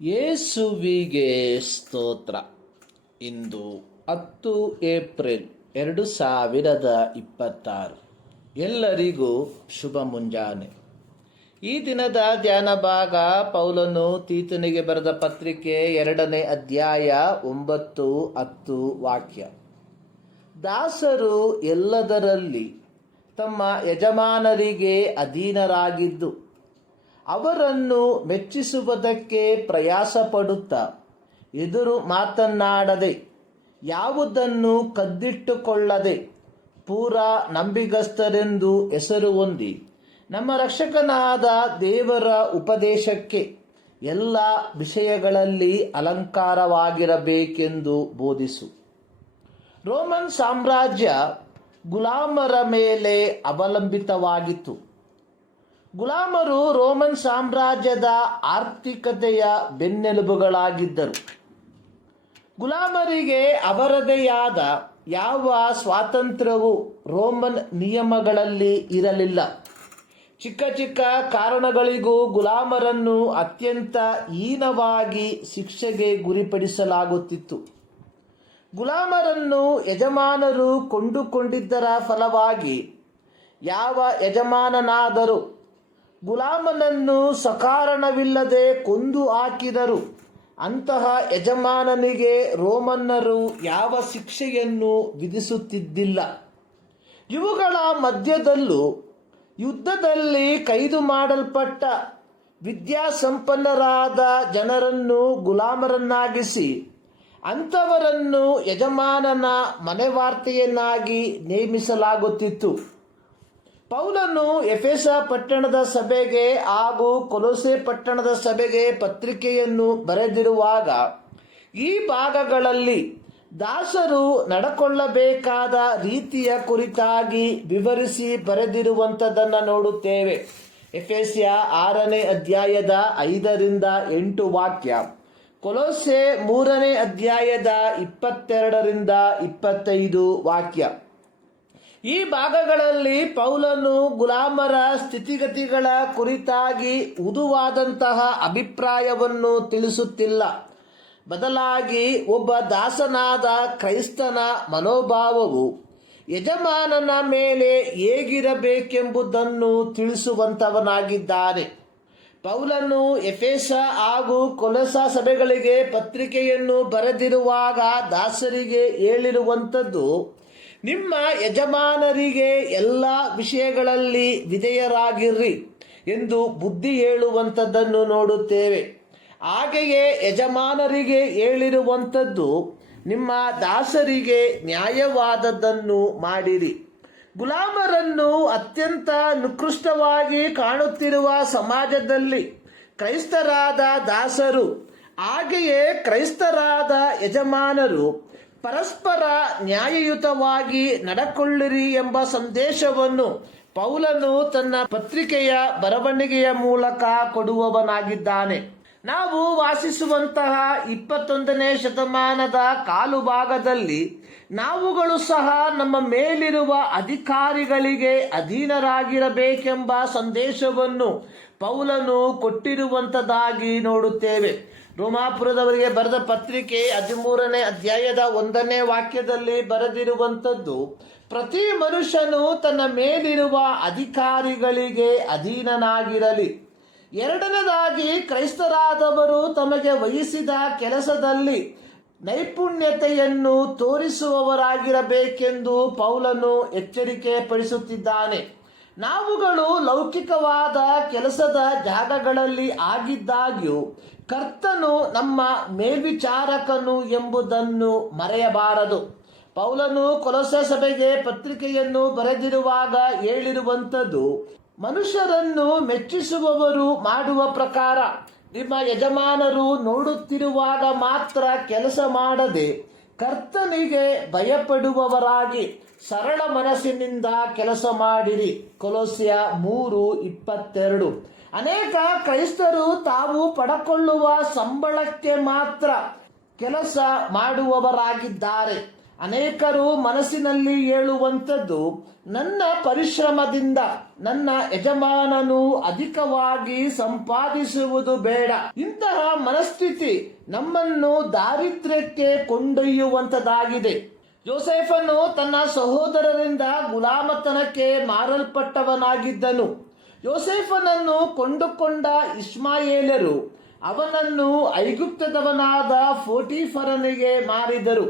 ಯೇಸುವಿಗೆ ಸ್ತೋತ್ರ. ಇಂದು 10 ಏಪ್ರಿಲ್ 2026. ಎಲ್ಲರಿಗೂ ಶುಭ ಮುಂಜಾನೆ. ಈ ದಿನದ ಧ್ಯಾನ ಭಾಗ ಪೌಲನು ತೀತನಿಗೆ ಬರೆದ ಪತ್ರಿಕೆ 2ನೇ ಅಧ್ಯಾಯ 9-10 ವಾಕ್ಯ. ದಾಸರು ಎಲ್ಲದರಲ್ಲಿ ತಮ್ಮ ಯಜಮಾನರಿಗೆ ಅಧೀನರಾಗಿದ್ದು ಅವರನ್ನು ಮೆಚ್ಚಿಸುವುದಕ್ಕೆ ಪ್ರಯಾಸ ಪಡುತ್ತಾ ಎದುರು ಮಾತನಾಡದೆ ಯಾವುದನ್ನು ಕದ್ದಿಟ್ಟುಕೊಳ್ಳದೆ ಪೂರಾ ನಂಬಿಗಸ್ತರೆಂದು ಹೆಸರು ಹೊಂದಿ ನಮ್ಮ ರಕ್ಷಕನಾದ ದೇವರ ಉಪದೇಶಕ್ಕೆ ಎಲ್ಲ ವಿಷಯಗಳಲ್ಲಿ ಅಲಂಕಾರವಾಗಿರಬೇಕೆಂದು ಬೋಧಿಸು. ರೋಮನ್ ಸಾಮ್ರಾಜ್ಯ ಗುಲಾಮರ ಮೇಲೆ ಅವಲಂಬಿತವಾಗಿತ್ತು. ಗುಲಾಮರು ರೋಮನ್ ಸಾಮ್ರಾಜ್ಯದ ಆರ್ಥಿಕತೆಯ ಬೆನ್ನೆಲುಬುಗಳಾಗಿದ್ದರು. ಗುಲಾಮರಿಗೆ ಅವರದೇ ಆದ ಯಾವ ಸ್ವಾತಂತ್ರ್ಯವೂ ರೋಮನ್ ನಿಯಮಗಳಲ್ಲಿ ಇರಲಿಲ್ಲ. ಚಿಕ್ಕ ಚಿಕ್ಕ ಕಾರಣಗಳಿಗೂ ಗುಲಾಮರನ್ನು ಅತ್ಯಂತ ಹೀನವಾಗಿ ಶಿಕ್ಷೆಗೆ ಗುರಿಪಡಿಸಲಾಗುತ್ತಿತ್ತು. ಗುಲಾಮರನ್ನು ಯಜಮಾನರು ಕೊಂಡುಕೊಂಡಿದ್ದರ ಫಲವಾಗಿ ಯಾವ ಯಜಮಾನನಾದರೂ ಗುಲಾಮನನ್ನು ಸಕಾರಣವಿಲ್ಲದೆ ಕೊಂದು ಹಾಕಿದರು ಅಂತಹ ಯಜಮಾನನಿಗೆ ರೋಮನ್ನರು ಯಾವ ಶಿಕ್ಷೆಯನ್ನು ವಿಧಿಸುತ್ತಿದ್ದಿಲ್ಲ. ಇವುಗಳ ಮಧ್ಯದಲ್ಲೂ ಯುದ್ಧದಲ್ಲಿ ಕೈದು ಮಾಡಲ್ಪಟ್ಟ ವಿದ್ಯಾಸಂಪನ್ನರಾದ ಜನರನ್ನು ಗುಲಾಮರನ್ನಾಗಿಸಿ ಅಂಥವರನ್ನು ಯಜಮಾನನ ಮನೆವಾರ್ತೆಯನ್ನಾಗಿ ನೇಮಿಸಲಾಗುತ್ತಿತ್ತು. ಪೌಲನು ಎಫೆಸ ಪಟ್ಟಣದ ಸಭೆಗೆ ಹಾಗೂ ಕೊಲೊಸೆ ಪಟ್ಟಣದ ಸಭೆಗೆ ಪತ್ರಿಕೆಯನ್ನು ಬರೆದಿರುವಾಗ ಈ ಭಾಗಗಳಲ್ಲಿ ದಾಸರು ನಡ್ಕೊಳ್ಳಬೇಕಾದ ರೀತಿಯ ಕುರಿತಾಗಿ ವಿವರಿಸಿ ಬರೆದಿರುವಂಥದ್ದನ್ನು ನೋಡುತ್ತೇವೆ. ಎಫೆಸ್ಯ 6ನೇ ಅಧ್ಯಾಯದ 5-8 ವಾಕ್ಯ, ಕೊಲೊಸೆ 3ನೇ ಅಧ್ಯಾಯದ 22-25 ವಾಕ್ಯ. ಈ ಭಾಗಗಳಲ್ಲಿ ಪೌಲನು ಗುಲಾಮರ ಸ್ಥಿತಿಗತಿಗಳ ಕುರಿತಾಗಿ ಉದುವಾದಂತಹ ಅಭಿಪ್ರಾಯವನ್ನು ತಿಳಿಸುತ್ತಿಲ್ಲ. ಬದಲಾಗಿ ಒಬ್ಬ ದಾಸನಾದ ಕ್ರೈಸ್ತನ ಮನೋಭಾವವು ಯಜಮಾನನ ಮೇಲೆ ಹೇಗಿರಬೇಕೆಂಬುದನ್ನು ತಿಳಿಸುವಂತವನಾಗಿದ್ದಾನೆ. ಪೌಲನು ಎಫೆಸ ಹಾಗೂ ಕೊಲೊಸ ಸಭೆಗಳಿಗೆ ಪತ್ರಿಕೆಯನ್ನು ಬರೆದಿರುವಾಗ ದಾಸರಿಗೆ ಹೇಳಿರುವಂಥದ್ದು, ನಿಮ್ಮ ಯಜಮಾನರಿಗೆ ಎಲ್ಲ ವಿಷಯಗಳಲ್ಲಿ ವಿಧೇಯರಾಗಿರ್ರಿ ಎಂದು ಬುದ್ಧಿ ಹೇಳುವಂಥದ್ದನ್ನು ನೋಡುತ್ತೇವೆ. ಹಾಗೆಯೇ ಯಜಮಾನರಿಗೆ ಹೇಳಿರುವಂಥದ್ದು, ನಿಮ್ಮ ದಾಸರಿಗೆ ನ್ಯಾಯವಾದದ್ದನ್ನು ಮಾಡಿರಿ. ಗುಲಾಮರನ್ನು ಅತ್ಯಂತ ನಿಕೃಷ್ಟವಾಗಿ ಕಾಣುತ್ತಿರುವ ಸಮಾಜದಲ್ಲಿ ಕ್ರೈಸ್ತರಾದ ದಾಸರು ಹಾಗೆಯೇ ಕ್ರೈಸ್ತರಾದ ಯಜಮಾನರು ಪರಸ್ಪರ ನ್ಯಾಯಯುತವಾಗಿ ನಡ್ಕೊಳ್ಳಿರಿ ಎಂಬ ಸಂದೇಶವನ್ನು ಪೌಲನು ತನ್ನ ಪತ್ರಿಕೆಯ ಬರವಣಿಗೆಯ ಮೂಲಕ ಕೊಡುವವನಾಗಿದ್ದಾನೆ. ನಾವು ವಾಸಿಸುವಂತಹ 21ನೇ ಶತಮಾನದ ಕಾಲು ಭಾಗದಲ್ಲಿ ನಾವುಗಳು ಸಹ ನಮ್ಮ ಮೇಲಿರುವ ಅಧಿಕಾರಿಗಳಿಗೆ ಅಧೀನರಾಗಿರಬೇಕೆಂಬ ಸಂದೇಶವನ್ನು ಪೌಲನು ಕೊಟ್ಟಿರುವಂಥದ್ದಾಗಿ ನೋಡುತ್ತೇವೆ. ರೋಮಾಪುರದವರಿಗೆ ಬರೆದ ಪತ್ರಿಕೆ 13ನೇ ಅಧ್ಯಾಯದ 1ನೇ ವಾಕ್ಯದಲ್ಲಿ ಬರೆದಿರುವಂಥದ್ದು, ಪ್ರತಿ ಮನುಷ್ಯನು ತನ್ನ ಮೇಲಿರುವ ಅಧಿಕಾರಿಗಳಿಗೆ ಅಧೀನನಾಗಿರಲಿ. ಎರಡನೇದಾಗಿ, ಕ್ರೈಸ್ತರಾದವರು ತಮಗೆ ವಹಿಸಿದ ಕೆಲಸದಲ್ಲಿ ನೈಪುಣ್ಯತೆಯನ್ನು ತೋರಿಸುವವರಾಗಿರಬೇಕೆಂದು ಪೌಲನು ಎಚ್ಚರಿಕೆ ಪಡಿಸುತ್ತಿದ್ದಾನೆ. ನಾವುಗಳು ಲೌಕಿಕವಾದ ಕೆಲಸದ ಜಾಗಗಳಲ್ಲಿ ಆಗಿದ್ದಾಗ್ಯೂ ಕರ್ತನು ನಮ್ಮ ಮೇಲ್ವಿಚಾರಕನು ಎಂಬುದನ್ನು ಮರೆಯಬಾರದು. ಪೌಲನು ಕೊಲೊಸೆ ಸಭೆಗೆ ಪತ್ರಿಕೆಯನ್ನು ಬರೆದಿರುವಾಗ ಹೇಳಿರುವಂಥದ್ದು, ಮನುಷ್ಯರನ್ನು ಮೆಚ್ಚಿಸುವವರು ಮಾಡುವ ಪ್ರಕಾರ ನಿಮ್ಮ ಯಜಮಾನರು ನೋಡುತ್ತಿರುವಾಗ ಮಾತ್ರ ಕೆಲಸ ಮಾಡದೆ ಕರ್ತನಿಗೆ ಭಯಪಡುವವರಾಗಿ ಸರಳ ಮನಸ್ಸಿನಿಂದ ಕೆಲಸ ಮಾಡಿರಿ. ಕೊಲೊಸ್ಯ 3:22. ಅನೇಕ ಕ್ರೈಸ್ತರು ತಾವು ಪಡಕೊಳ್ಳುವ ಸಂಬಳಕ್ಕೆ ಮಾತ್ರ ಕೆಲಸ ಮಾಡುವವರಾಗಿದ್ದಾರೆ. ಅನೇಕರು ಮನಸ್ಸಿನಲ್ಲಿ ಹೇಳುವಂಥದ್ದು, ನನ್ನ ಪರಿಶ್ರಮದಿಂದ ನನ್ನ ಯಜಮಾನನು ಅಧಿಕವಾಗಿ ಸಂಪಾದಿಸುವುದು ಬೇಡ. ಇಂತಹ ಮನಸ್ಥಿತಿ ನಮ್ಮನ್ನು ದಾರಿದ್ರ್ಯಕ್ಕೆ ಕೊಂಡೊಯ್ಯುವಂಥದ್ದಾಗಿದೆ. ಯೋಸೇಫನು ತನ್ನ ಸಹೋದರರಿಂದ ಗುಲಾಮತನಕ್ಕೆ ಮಾರಲ್ಪಟ್ಟವನಾಗಿದ್ದನು. ಯೋಸೇಫನನ್ನು ಕೊಂಡುಕೊಂಡ ಇಷ್ಮಾಯೇಲರು ಅವನನ್ನು ಐಗುಪ್ತದವನಾದ ಫೋಟಿಫರನಿಗೆ ಮಾರಿದರು.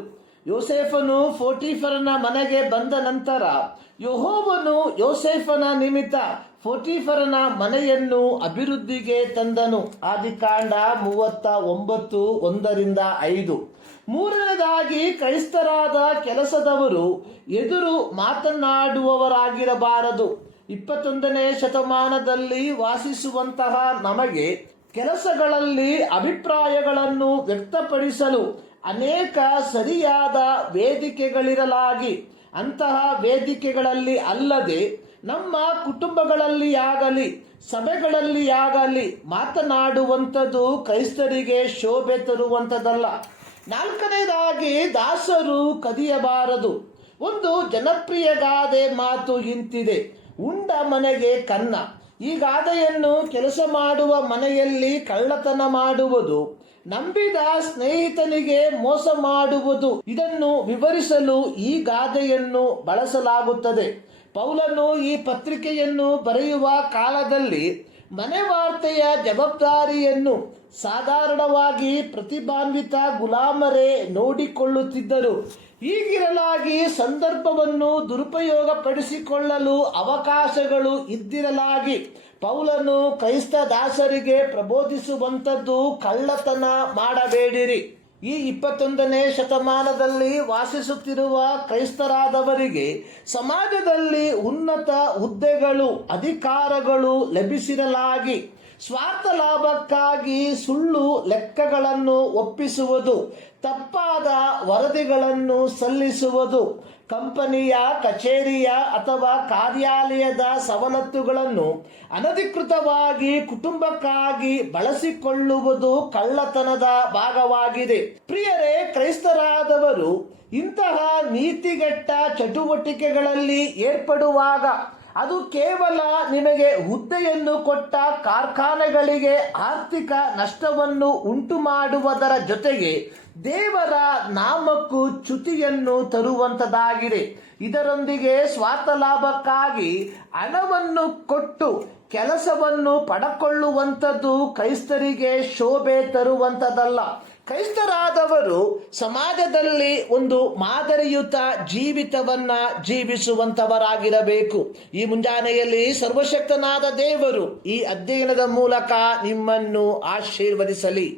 ಯೋಸೇಫನು ಫೋಟಿಫರನ ಮನೆಗೆ ಬಂದ ನಂತರ ಯೆಹೋವನು ಯೋಸೇಫನ ನಿಮಿತ್ತ ಫೋಟಿಫರನ ಮನೆಯನ್ನು ಅಭಿವೃದ್ಧಿಗೆ ತಂದನು. ಆದಿಕಾಂಡ 39:1-5. ಮೂರನೇದಾಗಿ, ಕ್ರೈಸ್ತರಾದ ಕೆಲಸದವರು ಎದುರು ಮಾತನಾಡುವವರಾಗಿರಬಾರದು. 21ನೇ ಶತಮಾನದಲ್ಲಿ ವಾಸಿಸುವಂತಹ ನಮಗೆ ಕೆಲಸಗಳಲ್ಲಿ ಅಭಿಪ್ರಾಯಗಳನ್ನು ವ್ಯಕ್ತಪಡಿಸಲು ಅನೇಕ ಸರಿಯಾದ ವೇದಿಕೆಗಳಿರಲಾಗಿ, ಅಂತಹ ವೇದಿಕೆಗಳಲ್ಲಿ ಅಲ್ಲದೆ ನಮ್ಮ ಕುಟುಂಬಗಳಲ್ಲಿ ಆಗಲಿ ಸಭೆಗಳಲ್ಲಿ ಆಗಲಿ ಮಾತನಾಡುವಂಥದ್ದು ಕ್ರೈಸ್ತರಿಗೆ ಶೋಭೆ ತರುವಂಥದ್ದಲ್ಲ. 4ನೇದಾಗಿ, ದಾಸರು ಕದಿಯಬಾರದು. ಒಂದು ಜನಪ್ರಿಯ ಗಾದೆ ಮಾತು ಇಂತಿದೆ, ಉಂಡ ಮನೆಗೆ ಕನ್ನ. ಈ ಗಾದೆಯನ್ನು ಕೆಲಸ ಮಾಡುವ ಮನೆಯಲ್ಲಿ ಕಳ್ಳತನ ಮಾಡುವುದು, ನಂಬಿದ ಸ್ನೇಹಿತನಿಗೆ ಮೋಸ ಮಾಡುವುದು, ಇದನ್ನು ವಿವರಿಸಲು ಈ ಗಾದೆಯನ್ನು ಬಳಸಲಾಗುತ್ತದೆ. ಪೌಲನು ಈ ಪತ್ರಿಕೆಯನ್ನು ಬರೆಯುವ ಕಾಲದಲ್ಲಿ ಮನೆ ವಾರ್ತೆಯ ಜವಾಬ್ದಾರಿಯನ್ನು ಸಾಧಾರಣವಾಗಿ ಪ್ರತಿಭಾನ್ವಿತ ಗುಲಾಮರೇ ನೋಡಿಕೊಳ್ಳುತ್ತಿದ್ದರು. ಹೀಗಿರಲಾಗಿ ಸಂದರ್ಭವನ್ನು ದುರುಪಯೋಗಪಡಿಸಿಕೊಳ್ಳಲು ಅವಕಾಶಗಳು ಇದ್ದಿರಲಾಗಿ ಪೌಲನು ಕ್ರೈಸ್ತ ದಾಸರಿಗೆ ಪ್ರಬೋಧಿಸುವಂಥದ್ದು, ಕಳ್ಳತನ ಮಾಡಬೇಡಿರಿ. ಈ 21ನೇ ಶತಮಾನದಲ್ಲಿ ವಾಸಿಸುತ್ತಿರುವ ಕ್ರೈಸ್ತರಾದವರಿಗೆ ಸಮಾಜದಲ್ಲಿ ಉನ್ನತ ಹುದ್ದೆಗಳು, ಅಧಿಕಾರಗಳು ಲಭಿಸಿರಲಾಗಿ ಸ್ವಾರ್ಥ ಲಾಭಕ್ಕಾಗಿ ಸುಳ್ಳು ಲೆಕ್ಕಗಳನ್ನು ಒಪ್ಪಿಸುವುದು, ತಪ್ಪಾದ ವರದಿಗಳನ್ನು ಸಲ್ಲಿಸುವುದು, ಕಂಪನಿಯ, ಕಚೇರಿಯ ಅಥವಾ ಕಾರ್ಯಾಲಯದ ಸವಲತ್ತುಗಳನ್ನು ಅನಧಿಕೃತವಾಗಿ ಕುಟುಂಬಕ್ಕಾಗಿ ಬಳಸಿಕೊಳ್ಳುವುದು ಕಳ್ಳತನದ ಭಾಗವಾಗಿದೆ. ಪ್ರಿಯರೇ, ಕ್ರೈಸ್ತರಾದವರು ಇಂತಹ ನೀತಿಗೆಟ್ಟ ಚಟುವಟಿಕೆಗಳಲ್ಲಿ ಏರ್ಪಡುವಾಗ ಅದು ಕೇವಲ ನಿಮಗೆ ಹುದ್ದೆಯನ್ನು ಕೊಟ್ಟ ಕಾರ್ಖಾನೆಗಳಿಗೆ ಆರ್ಥಿಕ ನಷ್ಟವನ್ನು ಉಂಟು ಮಾಡುವುದರ ಜೊತೆಗೆ ದೇವರ ನಾಮಕ್ಕೂ ಚ್ಯುತಿಯನ್ನು ತರುವಂಥದ್ದಾಗಿದೆ. ಇದರೊಂದಿಗೆ ಸ್ವಾರ್ಥ ಲಾಭಕ್ಕಾಗಿ ಹಣವನ್ನು ಕೊಟ್ಟು ಕೆಲಸವನ್ನು ಪಡಕೊಳ್ಳುವಂಥದ್ದು ಕ್ರೈಸ್ತರಿಗೆ ಶೋಭೆ ತರುವಂಥದ್ದಲ್ಲ. ಕ್ರೈಸ್ತರಾದವರು ಸಮಾಜದಲ್ಲಿ ಒಂದು ಮಾದರಿಯುತ ಜೀವಿತವನ್ನ ಜೀವಿಸುವಂತವರಾಗಿರಬೇಕು. ಈ ಮುಂಜಾನೆಯಲ್ಲಿ ಸರ್ವಶಕ್ತನಾದ ದೇವರು ಈ ಅಧ್ಯಯನದ ಮೂಲಕ ನಿಮ್ಮನ್ನು ಆಶೀರ್ವದಿಸಲಿ.